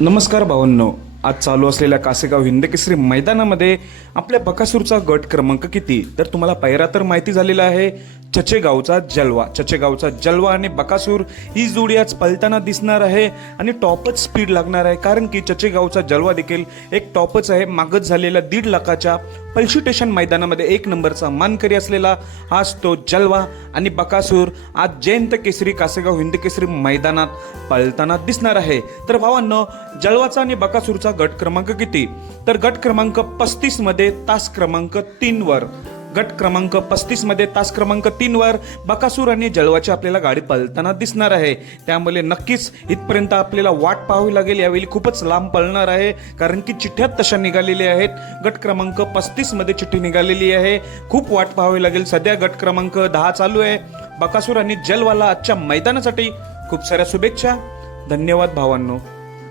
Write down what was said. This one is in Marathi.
नमस्कार भावांनो. आज चालू असलेल्या कासेगाव हिंदकेसरी मैदानामध्ये आपल्या बकासूरचा गट क्रमांक किती? तर तुम्हाला पहिरा तर माहिती झालेला आहे. चचेगावचा जलवा. चचेगावचा जलवा आणि बकासूर ही जोडी आज पलताना दिसणार आहे आणि टॉपच स्पीड लागणार आहे. कारण की चचेगावचा जलवा देखील एक टॉपच आहे. मागत झालेल्या दीड लाखाच्या पल्शिटेशन मैदानामध्ये एक नंबरचा मानकरी असलेला आज तो जलवा आणि बकासूर आज जयंत केसरी कासेगाव हिंद केसरी मैदानात पळताना दिसणार आहे. तर भावांनो जलवाचा आणि बकासूरचा गट क्रमांक किती? तर गट क्रमांक पस्तीसमध्ये तास क्रमांक तीन वर गट क्रमांक पस्तीसमध्ये तास क्रमांक तीन वर बकासूर आणि जलवाची आपल्याला गाडी पळताना दिसणार आहे. त्यामुळे नक्कीच इथपर्यंत आपल्याला वाट पाहावी लागेल. यावेळी खूपच लांब पळणार आहे कारण की चिठ्ठ्यात तशा निघालेल्या आहेत. गट क्रमांक पस्तीसमध्ये चिठ्ठी निघालेली आहे. खूप वाट पाहावी लागेल. सध्या गट क्रमांक दहा चालू आहे. बकासूर आणि जलवाला आजच्या मैदानासाठी खूप साऱ्या शुभेच्छा. धन्यवाद भावांनो.